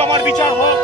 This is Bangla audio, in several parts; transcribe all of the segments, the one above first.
তোমার বিচার হোক।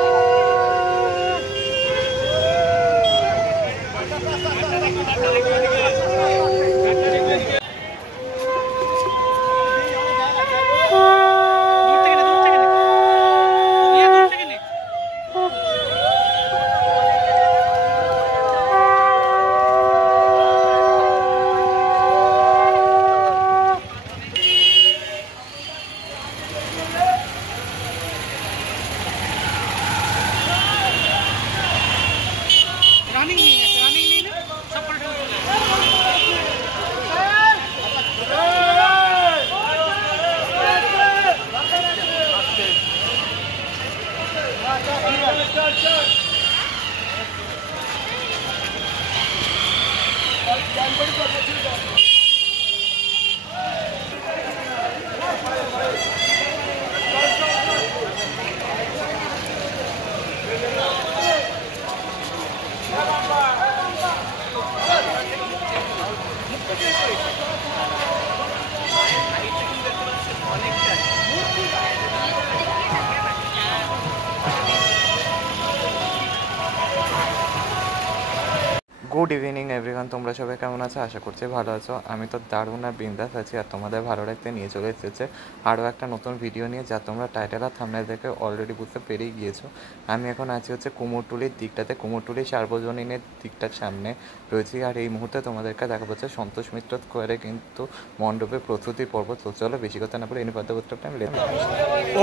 গুড ইভিনিং এভরিওয়ান, তোমরা সবাই কেমন আছো? আশা করছি ভালো আছো। আমি তো দারুণ আর বিন্দাস আছি, আর তোমাদের ভালো রাখতে নিয়ে চলে এসেছে আরও একটা নতুন ভিডিও নিয়ে, যা তোমরা টাইটেল আর থাম্বনেল দেখে অলরেডি বুঝতে পেরেই গিয়েছো। আমি এখন আছি হচ্ছে কুমোরটুলির দিকটাতে, কুমোরটুলি সার্বজনীনের দিকটার সামনে রয়েছি। আর এই মুহূর্তে তোমাদেরকে দেখা যাচ্ছে সন্তোষ মিত্র স্কোয়ারে কিন্তু মণ্ডপে প্রস্তুতি পর্ব। তো চলো বেশি কথা না বলে ইনফার্দাবুত্তরটা আমি লেখা।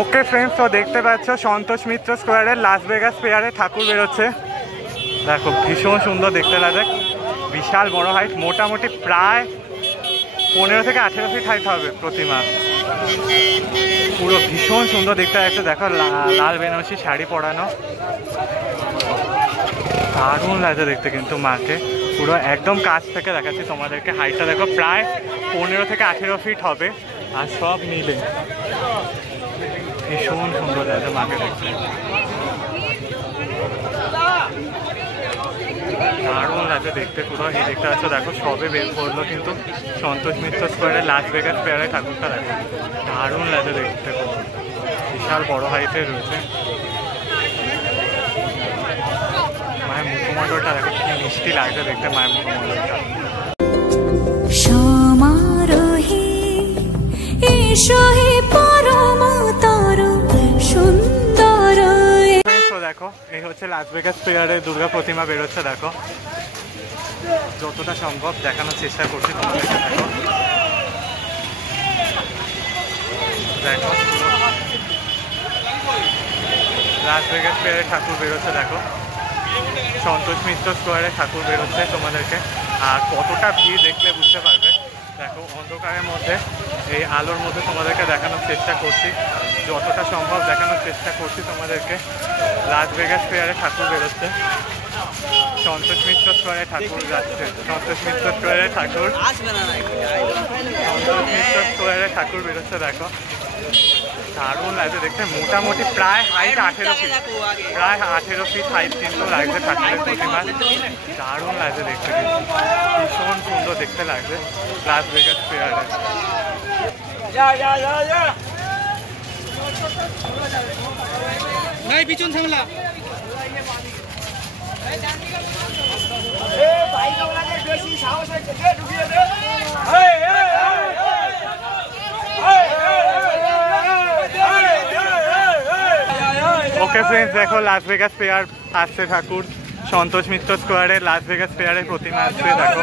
ওকে ফ্রেন্ডস, তো দেখতে পাচ্ছ সন্তোষ মিত্র স্কোয়ারে লাস ভেগাস ফেয়ারে ঠাকুর বেরোচ্ছে। দেখো ভীষণ সুন্দর দেখতে লাগে, বিশাল বড় হাইট, মোটামুটি প্রায় 15 থেকে 18 ফিট হাইট হবে প্রতিমা। পুরো ভীষণ সুন্দর দেখতে লাগছে। দেখো লাল বেনারসি শাড়ি পরানো, দারুণ লাগছে দেখতে কিন্তু মাকে। পুরো একদম কাছ থেকে দেখাচ্ছি তোমাদেরকে। হাইটটা দেখো প্রায় 15 থেকে 18 ফিট হবে, আর সব মিলে ভীষণ সুন্দর লাগছে মাকে দেখতে। দারুণ লাগছে দেখতে পুরো। এই দেখতে পাচ্ছ দেখো সবে বের করলো কিন্তু সন্তোষ মিত্র স্কোয়ারে লাস ভেগাস ফেয়ারে ঠাকুরটা। দেখো দারুণ লাগছে দেখতে পুরো, বিশাল বড় হাইটের রয়েছে। মায়ের মুখমণ্ডলটা দেখো কি মিষ্টি লাগছে দেখতে, মায়ের মুখমণ্ডলটা। দেখো এই হচ্ছে লাস ভেগাস ফেয়ারে দুর্গা প্রতিমা বেরোচ্ছে। দেখো যতটা সম্ভব দেখানোর চেষ্টা করছি তোমাদেরকে। দেখো দেখো লাস ভেগাস ফেয়ারে ঠাকুর বেরোচ্ছে। দেখো সন্তোষ মিত্র স্কোয়ারে ঠাকুর বেরোচ্ছে তোমাদেরকে। আর কতটা ভিড় দেখলে বুঝতে পারবে। দেখো অন্ধকারের মধ্যে এই আলোর মধ্যে তোমাদেরকে দেখানোর চেষ্টা করছি, যতটা সম্ভব দেখানোর চেষ্টা করছি তোমাদেরকে। লাস ভেগাস ফেয়ারে ঠাকুর বেরোচ্ছে, সন্তোষ মিত্র স্কোয়ারে ঠাকুর যাচ্ছে। সন্তোষ মিত্র স্কোয়ারে ঠাকুর, সন্তোষ মিত্র স্কোয়ারে ঠাকুর বেরোচ্ছে। দেখো দারুণ লাগছে দেখতে। মোটামুটি প্রায় হাইট 18 ফিট, প্রায় 18 ফিট হাইট কিন্তু লাগছে ঠাকুরের প্রতিমা। দারুণ লাগছে দেখতে কিন্তু, ভীষণ সুন্দর দেখতে লাগছে লাস ভেগাস ফেয়ারে। পিছন সামলা ওকে ফ্রেন্ডস, দেখো লাস ভেগাস ফেয়ার আসছে ঠাকুর সন্তোষ মিত্র স্কোয়ারে। লাস ভেগাস ফেয়ারের প্রতিমা আসছে। দেখো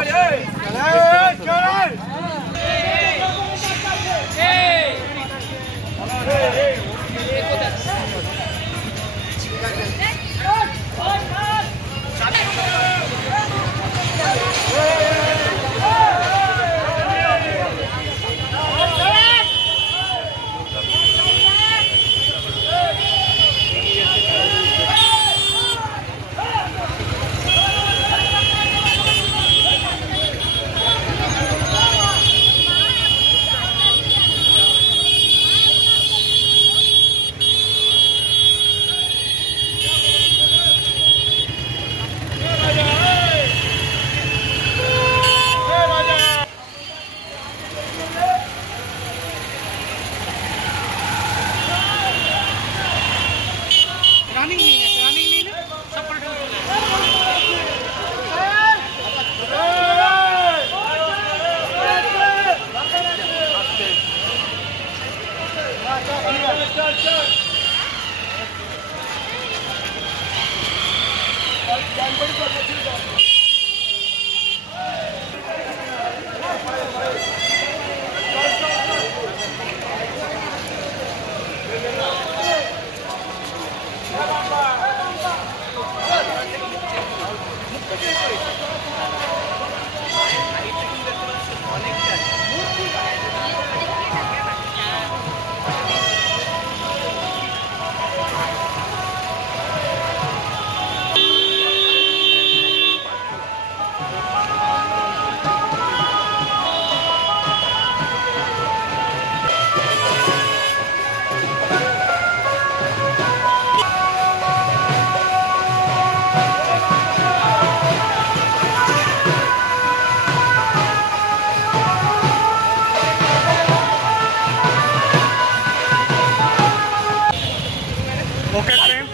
ওকে ফ্রেন্ড,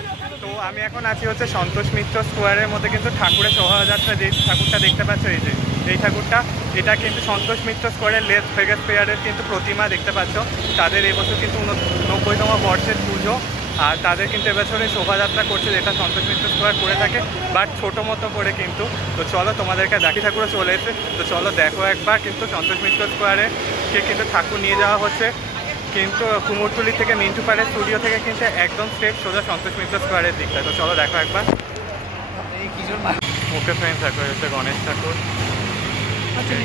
তো আমি এখন আছি হচ্ছে সন্তোষ মিত্র স্কোয়ারের মধ্যে কিন্তু ঠাকুরের শোভাযাত্রা, যে ঠাকুরটা দেখতে পাচ্ছ এই ঠাকুরটা, এটা কিন্তু সন্তোষ মিত্র স্কোয়ারের লাস ভেগাস ফেয়ারের কিন্তু প্রতিমা দেখতে পাচ্ছ। তাদের এবছর কিন্তু 90তম বর্ষের পুজো, আর তাদের কিন্তু এবছরে শোভাযাত্রা করছে, যেটা সন্তোষ মিত্র স্কোয়ার করে থাকে, বাট ছোটো মতো করে কিন্তু। তো চলো তোমাদেরকে দেখি, ঠাকুরও চলে এসে, তো চলো দেখো একবার। কিন্তু সন্তোষ মিত্র স্কোয়ারে কিন্তু ঠাকুর নিয়ে যাওয়া হচ্ছে কিন্তু কুমোরটুলি থেকে মিন্টু পাড়ের স্টুডিও থেকে কিন্তু একদম স্ট্রেট সোজা সন্তোষ মিত্র স্কোয়ারের দিকটা। তো চলো দেখো একবার। ওকে ফ্রেন্ডস, দেখো হচ্ছে গণেশ ঠাকুর,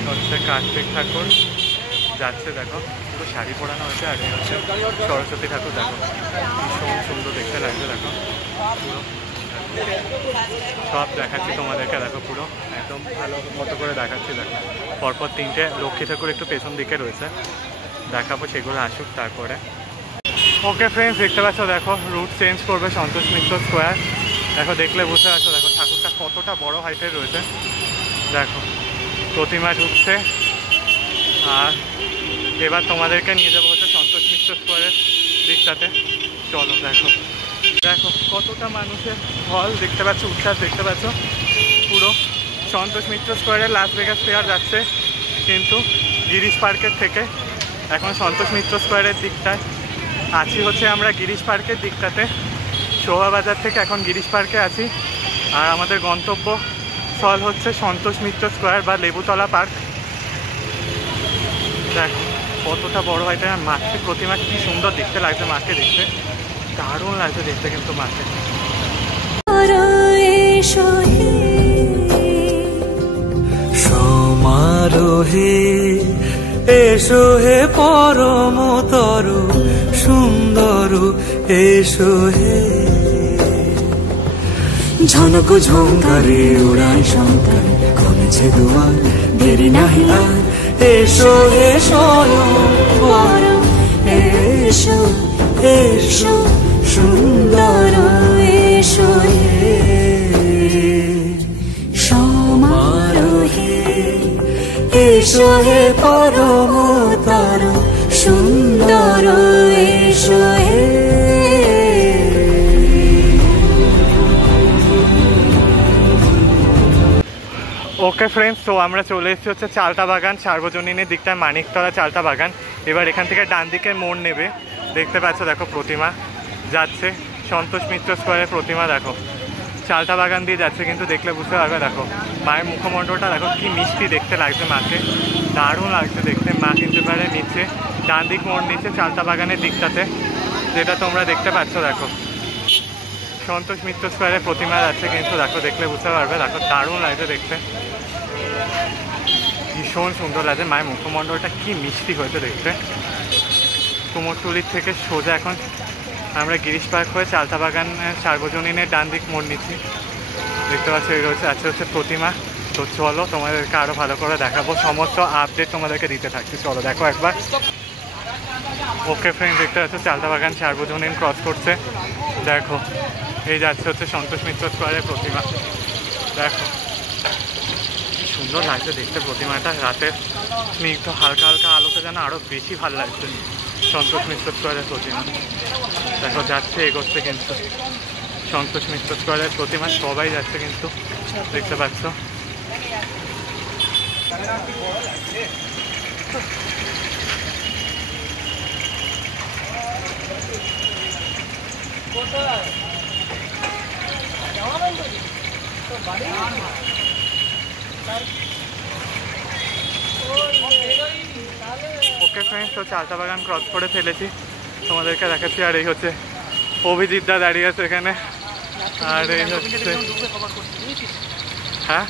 হচ্ছে কার্তিক ঠাকুর যাচ্ছে, দেখো পুরো শাড়ি পরানো হয়েছে, আর হচ্ছে সরস্বতী ঠাকুর, দেখো ভীষণ সুন্দর দেখতে লাগছে, দেখো পুরো সব দেখাচ্ছি তোমাদেরকে, দেখো পুরো একদম ভালো মতো করে দেখাচ্ছি। দেখো পরপর 3টে লক্ষ্মী ঠাকুর একটু পেছন দিকে রয়েছে, দেখাবো, সেগুলো আসুক তারপরে। ওকে ফ্রেন্ডস, দেখতে পাচ্ছ, দেখো রুট চেঞ্জ করবে সন্তোষ মিত্র স্কোয়ার। দেখো দেখলে বুঝতে পারছো, দেখো ঠাকুরটা কতটা বড় হাইটের রয়েছে। দেখো প্রতিমা ঢুকছে, আর এবার তোমাদেরকে নিয়ে যাবো হচ্ছে সন্তোষ মিত্র স্কোয়ারের দিকটাতে। চলো দেখো, দেখো কতটা মানুষের ঢল দেখতে পাচ্ছ, উচ্ছ্বাস দেখতে পাচ্ছ। পুরো সন্তোষ মিত্র স্কোয়ারের লাস ভেগাস ফেয়ার যাচ্ছে কিন্তু গিরিশ পার্কের থেকে। এখন সন্তোষ মিত্র স্কোয়ারের দিকটায় আছি হচ্ছে আমরা, গিরিশ পার্কের দিকটাতে। শোভাবাজার থেকে এখন গিরিশ পার্কে আছি, আর আমাদের গন্তব্য স্থল হচ্ছে সন্তোষ মিত্র স্কোয়ার বা লেবুতলা পার্ক। দেখো কতটা বড় হয়, আর মাঠে প্রতিমা কি সুন্দর দেখতে লাগছে, মাঠে দেখতে দারুণ লাগছে দেখতে কিন্তু মাঠে। সমারোহে এসো হে পরমতর সুন্দর, এসো হে ঝনক ঝঙ্কারে উড়ায় শঙ্কর, কমেছে দুয়ার দেরি নাহি আর, এসো হে স্বয়ং পরম, এসো এসো সুন্দর, এসো হে সমারোহে, এসো হে পরমতর সুন্দর, এসো হে। ওকে ফ্রেন্ডস, তো আমরা চলে এসেছি হচ্ছে চালতা বাগান সার্বজনীনের দিকটায়, মানিকতলা চালতা বাগান। এবার এখান থেকে ডান দিকে মোড় নেবে, দেখতে পাচ্ছ দেখো প্রতিমা যাচ্ছে, সন্তোষ মিত্র স্কোয়ারের প্রতিমা দেখো চালতা বাগান দিয়ে যাচ্ছে, কিন্তু দেখলে বুঝতে পারবে। দেখো মায়ের মুখমণ্ডলটা দেখো কি মিষ্টি দেখতে লাগছে, মাকে দারুণ লাগছে দেখতে। মা কিন্তু এবারে নিচ্ছে, ডান দিক মোড় নিচ্ছে চালতা বাগানের দিকটাতে, যেটা তোমরা দেখতে পাচ্ছ। দেখো সন্তোষ মিত্র স্কোয়ারের প্রতিমা যাচ্ছে, কিন্তু দেখো দেখলে বুঝতে পারবে, দেখো দারুণ লাগছে দেখতে, ভীষণ সুন্দর লাগছে। মায়ের মুখমণ্ডলটা কি মিষ্টি হয়েছে দেখতে। কুমোরটুলির থেকে সোজা এখন আমরা গিরিশ পার্ক হয়ে চালতা বাগান সার্বজনীনের ডান দিক মোড় নিচ্ছি, দেখতে পাচ্ছ। এই রয়েছে আছে হচ্ছে প্রতিমা। তো চলো তোমাদেরকে আরও ভালো করে দেখাবো, সমস্ত আপডেট তোমাদেরকে দিতে থাকছি। চলো দেখো একবার। ওকে ফ্রেন্ড, দেখতে পাচ্ছ চালতা বাগান সার্বজনীন ক্রস করছে, দেখো এই যাচ্ছে হচ্ছে সন্তোষ মিত্র স্কোয়ারের প্রতিমা। দেখো কি সুন্দর লাগছে দেখতে প্রতিমাটা, রাতের স্নিগ্ধ হালকা হালকা আলোতে যেন আরও বেশি ভালো লাগছে সন্তোষ মিত্র স্কোয়ারের প্রতিমা। দেখো যাচ্ছে এগোচ্ছে কিন্তু সন্তোষ মিত্র স্কোয়ারের প্রতিমা, সবাই যাচ্ছে কিন্তু দেখতে পাচ্ছ। ওকে ফ্রেন্ডস, তো চালতা বাগান ক্রস করে ফেলেছি, তোমাদেরকে দেখাচ্ছি। আর এই হচ্ছে অভিজিৎ দা দাঁড়িয়ে আছে এখানে। আর এই হচ্ছে হ্যাঁ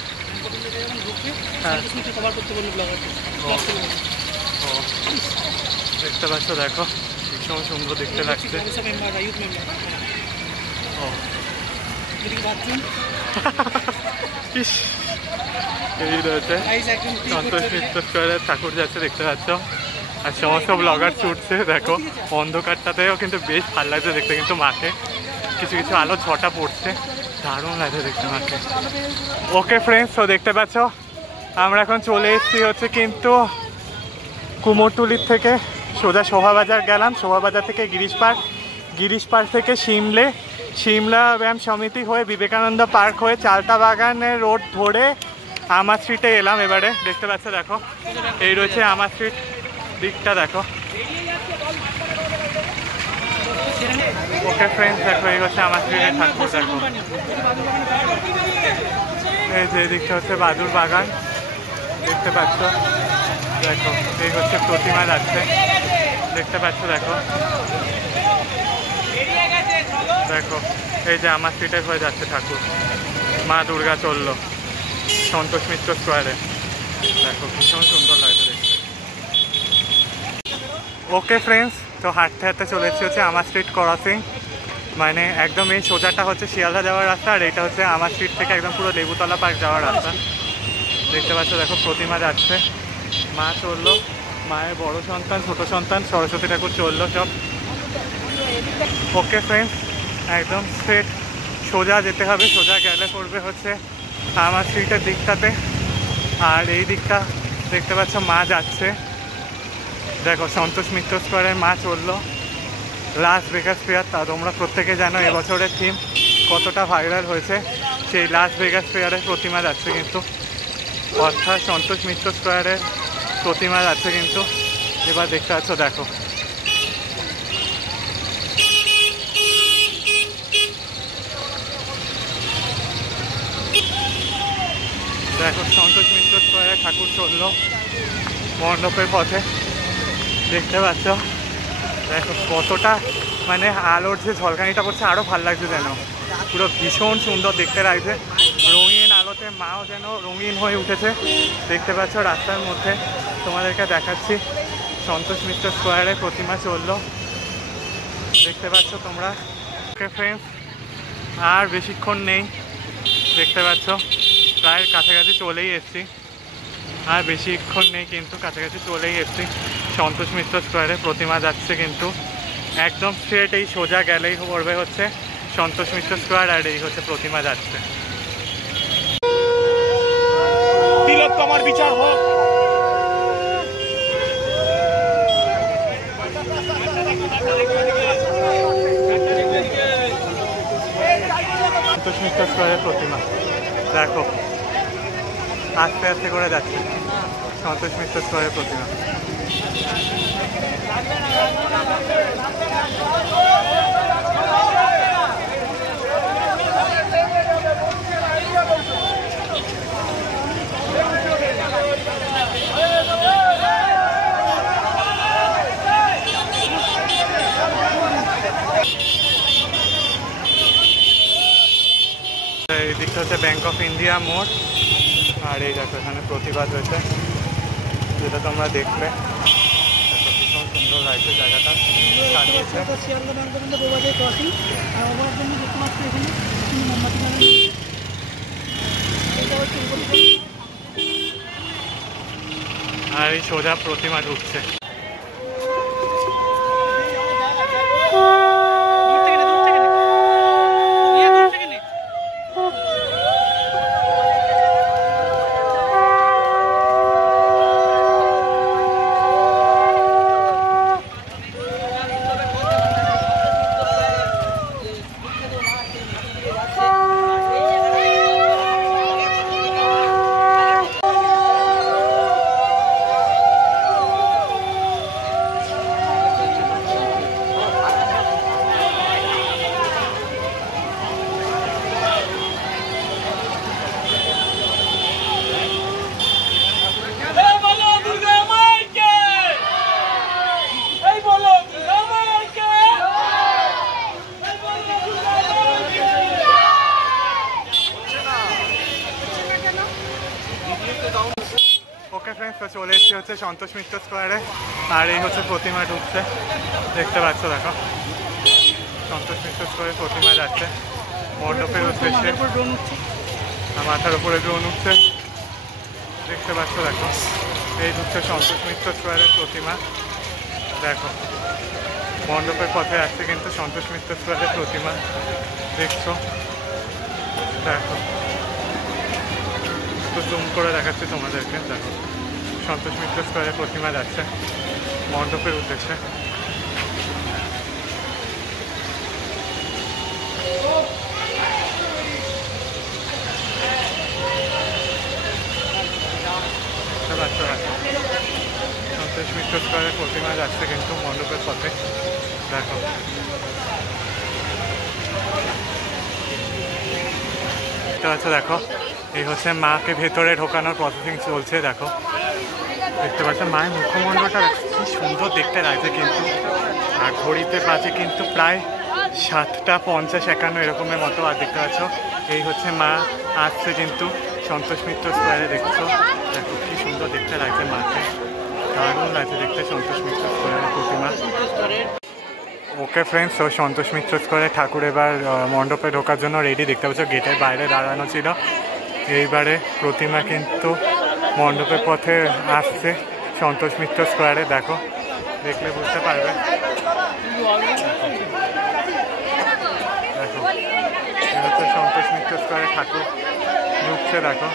দেখতে পাচ্ছ, দেখো ভীষণ সুন্দর দেখতে লাগছে। ও এই রয়েছে সন্তোষ মিত্র স্কোয়ারে ঠাকুর যাচ্ছে, দেখতে পাচ্ছ। আর সমস্ত ব্লগার ছুটছে, দেখো অন্ধকারটাতেও কিন্তু বেশ ভালো লাগছে দেখতে, কিন্তু মাঠে কিছু কিছু আলো ছটা পড়ছে, দারুণ লাগছে দেখতে মাঠে। ওকে ফ্রেন্ডস, তো দেখতে পাচ্ছ আমরা এখন চলে এসেছি হচ্ছে কিন্তু কুমোরটুলির থেকে সোজা শোভাবাজার গেলাম, শোভাবাজার থেকে গিরিশ পার্ক থেকে সিমলা ব্যায়াম সমিতি হয়ে বিবেকানন্দ পার্ক হয়ে চালতা বাগানের রোড ধরে আমার স্ট্রিটে এলাম। এবারে দেখতে পাচ্ছ, দেখো এই রয়েছে আমার স্ট্রিট দিকটা, দেখো। ওকে ফ্রেন্ডস, দেখো এই হচ্ছে আমার স্ট্রিটের ঠাকুর, দেখো এই যে দিকটা হচ্ছে বাদুর বাগান, দেখতে পাচ্ছ। দেখো এই হচ্ছে প্রতিমা যাচ্ছে, দেখতে পাচ্ছ। দেখো দেখো এই যে আমার স্ট্রিটে হয়ে যাচ্ছে ঠাকুর, মা দুর্গা চললো সন্তোষ মিত্র স্কোয়ারে, দেখো ভীষণ সুন্দর লাগছে দেখতে। ওকে ফ্রেন্ডস, তো হাঁটতে হাঁটতে চলে এসেছি হচ্ছে আমার স্ট্রিট ক্রসিং, মানে একদম এই সোজাটা হচ্ছে শিয়ালদা যাওয়ার রাস্তা, আর এইটা হচ্ছে আমার স্ট্রিট থেকে একদম পুরো লেবুতলা পার্ক যাওয়ার রাস্তা। দেখতে পাচ্ছ, দেখো প্রতিমা যাচ্ছে, মা চললো, মায়ের বড় সন্তান ছোট সন্তান সরস্বতী ঠাকুর চললো সব। ওকে ফ্রেন্ডস, একদম স্ট্রেট সোজা যেতে হবে, সোজা গেলে পড়বে হচ্ছে আমার স্ট্রিটের দিকটাতে। আর এই দিকটা দেখতে পাচ্ছ মা যাচ্ছে, দেখো সন্তোষ মিত্র স্কোয়ারের মা চললো লাস ভেগাস ফেয়ার। তা তোমরা প্রত্যেকে জানো এবছরের থিম কতটা ভাইরাল হয়েছে, সেই লাস ভেগাস ফেয়ারের প্রতিমা যাচ্ছে কিন্তু, অর্থাৎ সন্তোষ মিত্র স্কোয়ারের প্রতিমা যাচ্ছে কিন্তু। এবার দেখতে পাচ্ছ, দেখো দেখো সন্তোষ মিত্র স্কোয়ারে ঠাকুর চললো মণ্ডপের পথে, দেখতে পাচ্ছ। দেখো কতটা মানে আলোর যে ঝলকানিটা পড়ছে, আরও ভালো লাগছে যেন, পুরো ভীষণ সুন্দর দেখতে লাগছে। রঙিন আলোতে মাও যেন রঙিন হয়ে উঠেছে, দেখতে পাচ্ছ রাস্তার মধ্যে। তোমাদেরকে দেখাচ্ছি সন্তোষ মিত্র স্কোয়ারে প্রতিমা চললো, দেখতে পাচ্ছ তোমরা। ওকে ফ্রেন্ডস, আর বেশিক্ষণ নেই, দেখতে পাচ্ছ প্রায় কাছাকাছি চলেই এসছি, আর বেশিক্ষণ নেই কিন্তু কাছাকাছি চলেই এসছি। সন্তোষ মিত্র স্কোয়ারে প্রতিমা যাচ্ছে কিন্তু একদম স্ট্রেট, এই সোজা গেলেই পড়বে হচ্ছে সন্তোষ মিত্র স্কোয়ার, আর এই হচ্ছে প্রতিমা যাচ্ছে। তিলোত্তমার বিচার হোক। সন্তোষ মিত্র স্কোয়ারের প্রতিমা দেখো আস্তে আস্তে করে যাচ্ছে, সন্তোষ মিত্র স্কোয়ারের প্রতিমা। এই দিকটা হচ্ছে ব্যাংক অফ ইন্ডিয়া মোড়, আর এই দেখো এখানে প্রতিবাদ হয়েছে, যেটা তোমরা দেখবে ভীষণ সুন্দর লাগছে জায়গাটা সাজিয়েছে। আর এই সোজা প্রতিমা ঢুকছে। তো চলে এসেছি হচ্ছে সন্তোষ মিত্র স্কোয়ারে, আর এই হচ্ছে প্রতিমা ঢুকছে, দেখতে পাচ্ছ দেখো সন্তোষ মিত্র স্কোয়ারে প্রতিমা যাচ্ছে মণ্ডপের উদ্দেশ্যে, আর মাথার উপরে ড্রোন উঠছে, দেখতে পাচ্ছ দেখো এই ঢুকছে সন্তোষ মিত্র স্কোয়ারের প্রতিমা। দেখো মণ্ডপের পথে আসছে কিন্তু সন্তোষ মিত্র স্কোয়ারের প্রতিমা, দেখছো দেখো একটু জুম করে দেখাচ্ছি তোমাদেরকে। দেখো সন্তোষ মিত্র স্কোয়ারের প্রতিমা যাচ্ছে মণ্ডপের উদ্দেশ্যে। সন্তোষ মিত্র স্কোয়ারের প্রতিমা যাচ্ছে কিন্তু মণ্ডপের পথে। দেখো দেখতে পাচ্ছ, দেখো এই হচ্ছে মাকে ভেতরে ঢোকানোর প্রসেসিং চলছে। দেখো দেখতে পাচ্ছ মায়ের মুখমণ্ডলটা কি সুন্দর দেখতে লাগছে কিন্তু, আর ঘড়িতে বাজে কিন্তু প্রায় 7:50-51 এরকমের মতো। আর দেখতে পাচ্ছ এই হচ্ছে মা আসছে কিন্তু সন্তোষ মিত্র স্কোয়ারে, দেখছো দেখো কি সুন্দর দেখতে লাগছে মাকে, দারুণ লাগছে দেখতে সন্তোষ মিত্র স্কোয়ারের প্রতিমা। ওকে ফ্রেন্ডস, তো সন্তোষ মিত্র স্কোয়ারে ঠাকুর এবার মণ্ডপে ঢোকার জন্য রেডি। দেখতে পাচ্ছ গেটের বাইরে দাঁড়ানো ছিল, এইবারে প্রতিমা কিন্তু মণ্ডপের পথে আসছে সন্তোষ মিত্র স্কোয়ারে। দেখো দেখলে বুঝতে পারবে। দেখো এই হচ্ছে সন্তোষ মিত্র স্কোয়ারে ঠাকুর ঢুকছে। দেখো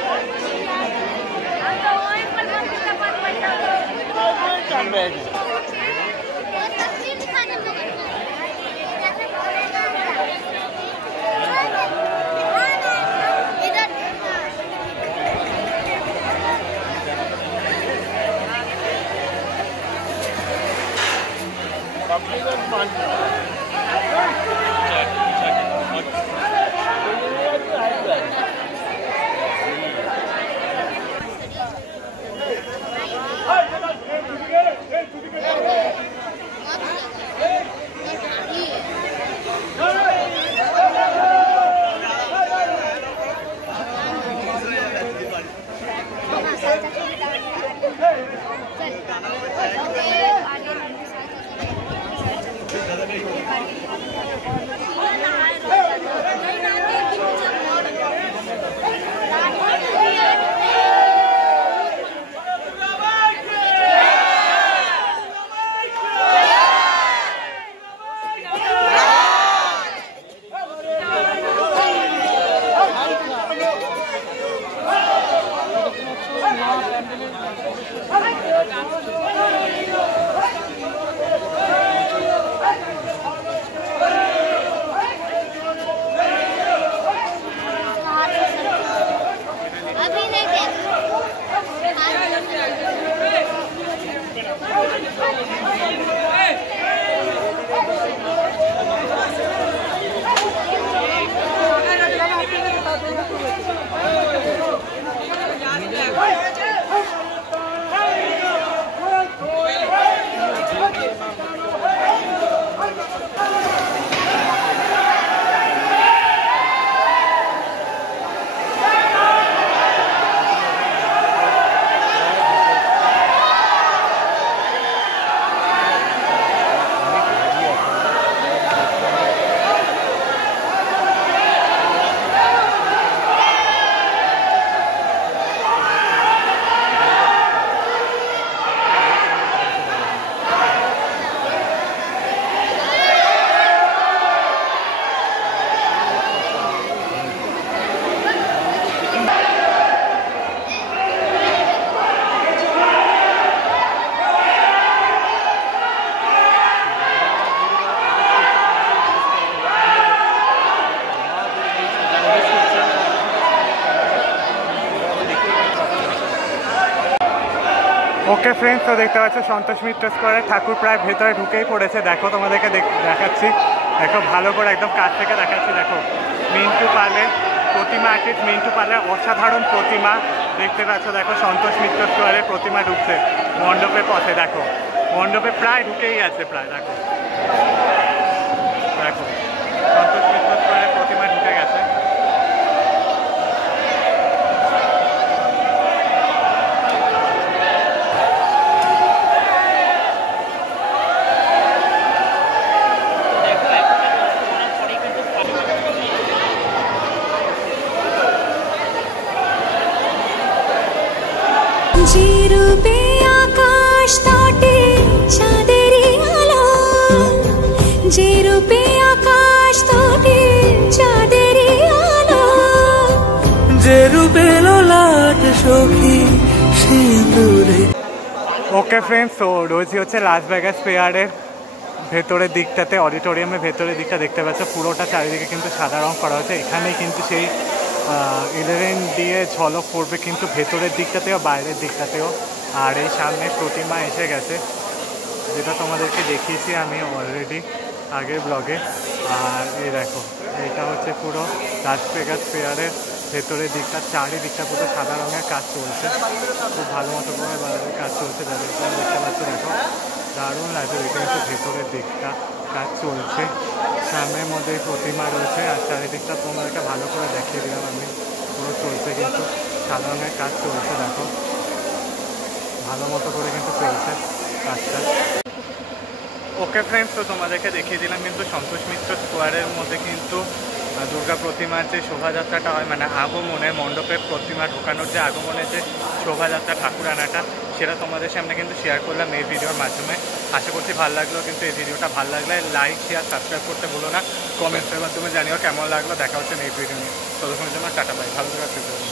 ওকে ফ্রেন্ডস, তো দেখতে পাচ্ছ সন্তোষ মিত্র স্কোয়ারে ঠাকুর প্রায় ভেতরে ঢুকেই পড়েছে। দেখো তোমাদেরকে দেখাচ্ছি, দেখো ভালো করে একদম কাছ থেকে দেখাচ্ছি। দেখো মিন্টু পালের প্রতিমা, আর্টিস্ট মিন্টু পালের অসাধারণ প্রতিমা দেখতে পাচ্ছ। দেখো সন্তোষ মিত্র স্কোয়ারে প্রতিমা ঢুকছে মণ্ডপের পথে। দেখো মণ্ডপে প্রায় ঢুকেই আছে প্রায়। দেখো দেখো সন্তোষ মিত্র স্কোয়ারে প্রতিমা ঢুকে গেছে। যে রূপে আকাশ তটে চাঁদেরই আলো, যে রূপে আকাশ তটে চাঁদেরই আলো, যে রূপে লোলাট সখী সিঁদুরে। ওকে ফ্রেন্ডস, তো রোজই হচ্ছে লাস ভেগাস ফেয়ারের ভেতরের দিকটাতে, অডিটোরিয়ামের ভেতরের দিকটা দেখতে পাচ্ছ, পুরোটা চারিদিকে কিন্তু সাদা রং করা হয়েছে। এখানেই কিন্তু সেই 11 দিয়ে ঝলক পড়বে কিন্তু ভেতরের দিকটাতেও বাইরের দিকটাতেও। আর এই সামনে প্রতিমা এসে গেছে, যেটা তোমাদেরকে দেখিয়েছি আমি অলরেডি আগের ব্লগে। আর এই দেখো, এটা হচ্ছে পুরো লাস ভেগাস ফেয়ারের ভেতরের দিকটা, চারিদিকটা পুরো সাদা রঙের কাজ চলছে, খুব ভালো মতো করে কাজ চলছে। যাদের দেখতে পাচ্ছ দেখো, দারুণ লাগছে দেখে। কিন্তু ভেতরের দিকটা কাজ চলছে, সামনের মধ্যে প্রতিমা রয়েছে, আর চারিদিকটা তোমাদেরকে ভালো করে দেখিয়ে দিলাম আমি। পুরো চলছে কিন্তু সাদা রঙের কাজ চলছে, দেখো ভালো মতো করে কিন্তু চলছে কাজটা। ওকে ফ্রেন্ডস, তো তোমাদেরকে দেখিয়ে দিলাম কিন্তু সন্তোষ মিত্র স্কোয়ারের মধ্যে কিন্তু দুর্গা প্রতিমার যে শোভাযাত্রাটা হয়, মানে আগমনের মণ্ডপে প্রতিমা ঢোকানোর যে আগমনের যে শোভাযাত্রা ঠাকুর আনাটা, সেটা তোমাদের সামনে কিন্তু শেয়ার করলাম এই ভিডিওর মাধ্যমে। আশা করছি ভালো লাগলো। কিন্তু এই ভিডিওটা ভালো লাগলে লাইক শেয়ার সাবস্ক্রাইব করতে ভুলো না, কমেন্টসের মাধ্যমে জানিও কেমন লাগলো। দেখা হচ্ছে নেক্সট ভিডিও নিয়ে। ততক্ষণের জন্য টাটা বাই, ভালো থাকার চেষ্টা করুন।